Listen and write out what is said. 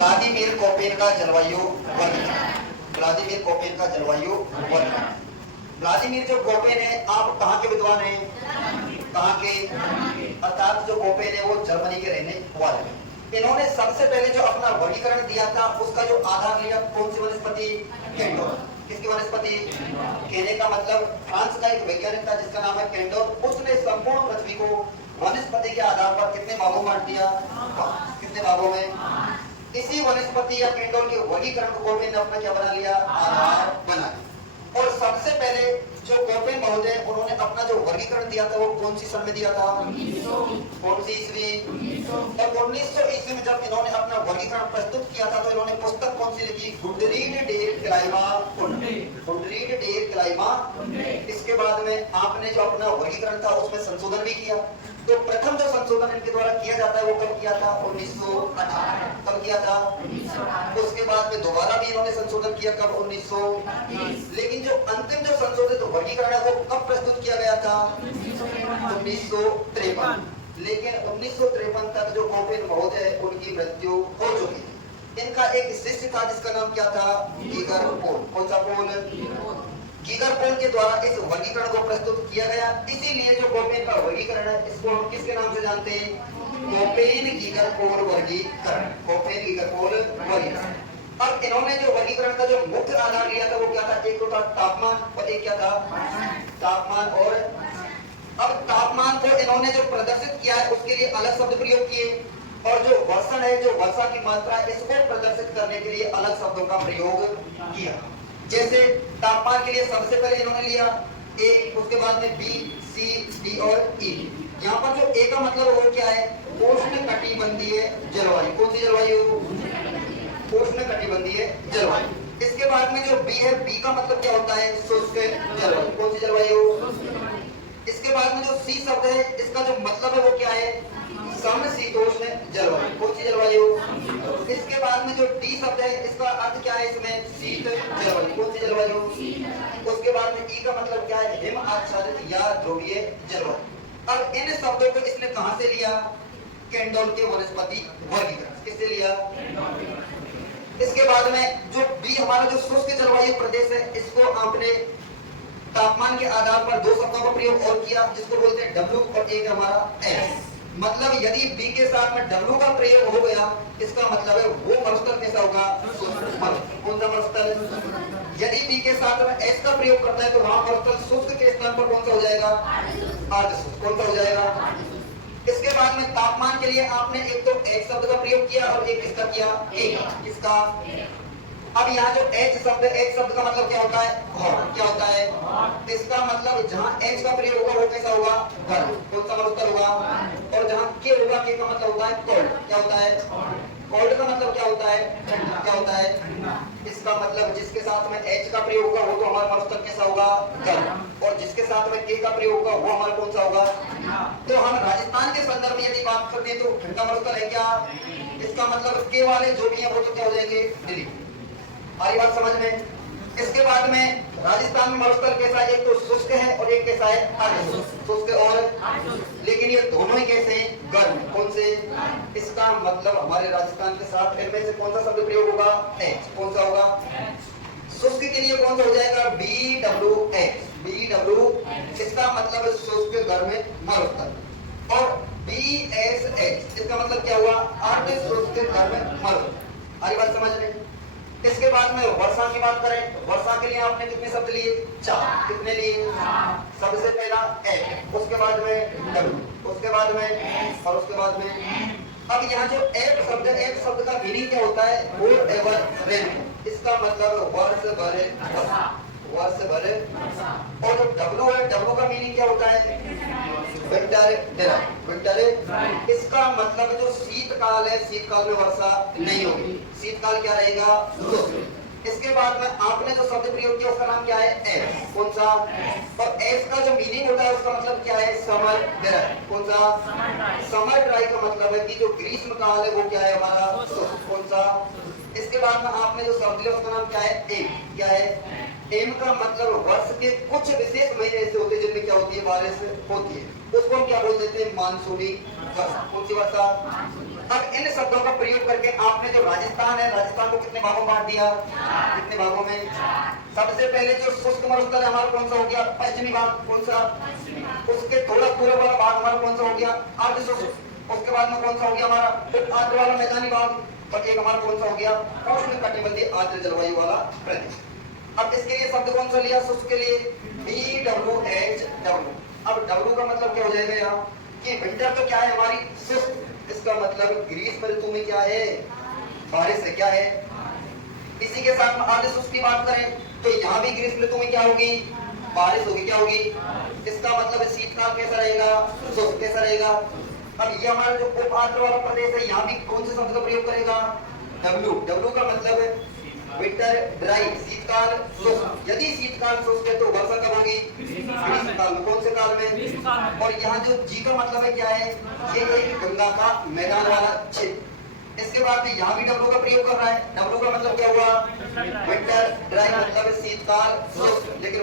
Vladimir Koppen का जलवायु वर्गीकरण। व्लादिमीर कोपेन का जलवायु वर्गीकरण। व्लादिमीर जो कोपेन है, आप कहाँ के विद्वान हैं? कहाँ के? अर्थात जो कोपेन है वो जर्मनी के रहने वाले हैं। इन्होंने सबसे पहले जो अपना वर्गीकरण दिया था उसका जो आधार लिया कौन सी वनस्पति? केंडोल। किसकी वनस्पति? कहने का मतलब फ्रांस का एक वैज्ञानिक था जिसका नाम है केंडोल। उसने संपूर्ण पृथ्वी को वनस्पति के आधार पर कितने भागों में बांट दिया? कितने भागों में? इसी वनस्पति या केंडोल के वर्गीकरण को कोपेन ने अपना क्या बना लिया? आधार बना लिया। और सबसे पहले जो कोपेन महोदय उन्होंने अपना जो वर्गीकरण दिया था वो कौन सी सन में दिया था? कौन सी ईस्वी? और 1900 ईस्वी में जब इन्होंने अपना वर्गीकरण प्रस्तुत किया था तो इन्होंने पुस्तक कौन सी लिखी? गुडरीड डेर क्लाइमा कुंडे। गुडरीड डेर क्लाइमा। इसके बाद में आपने जो अपना वर्गीकरण था उसमें संशोधन भी किया। तो प्रथम जो संशोधन इनके द्वारा किया जाता है वो कब किया था? 1918। कब किया था? उसके बाद में दोबारा भी इन्होंने संशोधन किया। कब? 1930। लेकिन जो अंतिम जो संशोधित वर्गीकरण है वो कब प्रस्तुत किया गया था? 1953। लेकिन 1953 तक जो कोपेन महोदय है उनकी मृत्यु हो चुकी थी। इनका एक शिष्य था जिसका नाम क्या था? गीगर पोल। कौन सा पोल? गीगर पोल के द्वारा इस वर्गीकरण को प्रस्तुत किया गया। इसीलिए जो कोपेन का वर्गीकरण है इसको हम किसके नाम से जानते हैं? कोपेन गीगर पोल वर्गीकरण। कोपेन गीगर पोल वर्गीकरण। अब इन्होंने जो वर्गीकरण का जो मुख्य आधार लिया था वो क्या था? एक तो था तापमान और एक क्या था? तापमान। और अब तापमान को इन्होंने जो प्रदर्शित किया है उसके लिए अलग शब्द प्रयोग किए और जो वर्षण है, जो वर्षा की मात्रा है, इसको प्रदर्शित करने के लिए अलग शब्दों का प्रयोग किया। जैसे तापमान के लिए सबसे पहले इन्होंने लिया ए, उसके बाद में बी, सी, डी और ई। यहाँ पर जो ए का मतलब वो क्या है? उष्णकटिबंधीय जलवायु। कौन सी जलवायु? उष्णकटिबंधीय जलवायु। इसके बाद में जो बी है, बी का मतलब क्या होता है? शुष्क जलवायु। कौन सी जलवायु? इसके बाद में जो सी शब्द है इसका जो मतलब है वो क्या है? समशीतोष्ण जलवायु। कौन सी जलवायु? इसके बाद में जो डी शब्द है इसका अर्थ क्या है? इसमें शीत जलवायु। कौन सी जलवायु? उसके बाद में ई का मतलब क्या है? हिम आच्छादित या ध्रुवीय जलवायु। अब इन शब्दों को इसने कहां से लिया? केंडोल के वनस्पति वर्गीकरण। किससे लिया? इसके बाद में जो बी हमारा जो शुष्क जलवायु प्रदेश है इसको आपने तापमान के आधार पर दो शब्दों का प्रयोग और किया जिसको बोलते हैं डब्ल्यू और एक हमारा एस। मतलब यदि बी के साथ में डब्ल्यू का प्रयोग हो गया इसका मतलब है वो मरुस्थल कैसा होगा? कौन सा मरुस्थल? यदि बी के साथ में एस का प्रयोग करता है तो वहां मरुस्थल शुष्क के स्थान पर कौन सा हो जाएगा? अर्धशुष्क। कौन सा हो जाएगा? इसके बाद में तापमान के लिए आपने एक तो एक शब्द का प्रयोग किया और एक किसका किया? एक। किसका? अब यहाँ जो एच शब्द है, एच शब्द का मतलब क्या होता है? हॉट। क्या होता है? इसका मतलब जहाँ एच का प्रयोग होगा वो कैसा होगा? गर्म। कौन सा मरुस्थल होगा? और जहाँ के होगा, के का मतलब होता है कोल्ड। क्या होता है? कोल्ड का मतलब क्या होता है? ठंडा। क्या होता है? इसका मतलब जिसके साथ में एच का प्रयोग होगा वो तो हमारा मरुस्थल कैसा होगा? गर्म। और जिसके साथ में के का प्रयोग होगा वो हमारा कौन सा होगा? तो हम राजस्थान के संदर्भ में यदि बात करते हैं तो ठंडा मरुस्थल है क्या? इसका मतलब के वाले जो भी है वो तो क्या हो जाएंगे? दिल्ली। आई बात समझ में? इसके बाद में राजस्थान में मरुस्थल कैसा है? एक तो शुष्क है और एक कैसा है? अर्धशुष्क। शुष्क और लेकिन ये दोनों ही कैसे हैं? गर्म। कौन से? इसका मतलब हमारे राजस्थान के साथ इनमें से कौन सा शब्द प्रयोग होगा? एच। कौन सा होगा? शुष्क के लिए कौन सा हो जाएगा? B W H. B W. इसका मतलब शुष्क गर्म मरुस्थल। और बी एस एच इसका मतलब क्या हुआ? अर्धशुष्क गर्म मरुस्थल। आई बात समझ में? इसके बाद में वर्षा की बात करें तो वर्षा के लिए आपने कितने शब्द लिए? 4। कितने लिए? सबसे पहला एफ, उसके बाद में डब्ल्यू, उसके बाद में और उसके बाद में। अब यहाँ जो एफ शब्द है, एफ शब्द का मीनिंग क्या होता है? For ever rain. इसका मतलब वर्ष भर वर्षा। वर्ष भर। और जो डब्ल्यू है, डब्ल्यू का मीनिंग क्या होता है? Winter dry. विंटर। इसका मतलब जो शीतकाल है, शीतकाल में वर्षा नहीं होगी। शीतकाल क्या रहेगा? शुष्क। इसके बाद में आपने जो शब्द प्रयोग किया उसका नाम क्या है? एस। कौन सा? और एस का जो मीनिंग होता है उसका मतलब क्या है? Summer dry. कौन सा? समर ड्राई का मतलब है कि जो ग्रीष्म काल है वो क्या है हमारा? शुष्क। कौन सा? इसके बाद में आपने जो शब्द लिया उसका नाम क्या है? एम। क्या है? एम का मतलब वर्ष के कुछ विशेष महीने ऐसे होते हैं जिनमें क्या होती है? बारिश होती है। उसको हम क्या बोल देते हैं? मानसूनी वर्षा। कौन सी वर्षा? अब इन शब्दों का प्रयोग करके आपने जो राजस्थान है, राजस्थान को कितने भागों में बांट दिया? कितने भागों में? सबसे पहले जो शुष्क मरुस्थल है हमारा कौन सा हो गया? पश्चिमी भाग। कौन सा? उसके थोड़ा पूर्व वाला भाग हमारा कौन सा हो गया? अर्ध शुष्क। उसके बाद में कौन सा हो गया हमारा? आर्द्र वाला मैदानी भाग। और एक हमारा कौन सा हो गया? उष्ण कटिबंधीय आर्द्र जलवायु वाला प्रदेश। अब इसके लिए शब्द कौन सा लिया शुष्क के लिए? BWHW। अब W का मतलब क्या हो जाएगा यहाँ कि विंटर तो क्या है हमारी? शुष्क। इसका मतलब ग्रीष्म ऋतु में क्या है? बारिश है। क्या है? इसी के साथ में आर्द्र शुष्क की बात करें तो यहाँ भी ग्रीष्म ऋतु में क्या होगी? बारिश होगी। क्या होगी? इसका मतलब शीतकाल कैसा रहेगा? शुष्क। कैसा रहेगा? अब ये हमारा जो उप आर्द्र वाला प्रदेश है यहाँ भी कौन से शब्द का प्रयोग करेगा? W का मतलब विंटर ड्राई, शीतकाल शुष्क। यदि शीतकाल शुष्क है तो वर्षा कब होगी? ग्रीष्मकाल में। कौन से काल में? और यहाँ जो G का मतलब है क्या है? ये एक गंगा का मैदान वाला क्षेत्र। इसके बाद में यहाँ भी W का प्रयोग कर रहा है। W का मतलब क्या हुआ? विंटर ड्राई मतलब शीतकाल शुष्क। लेकिन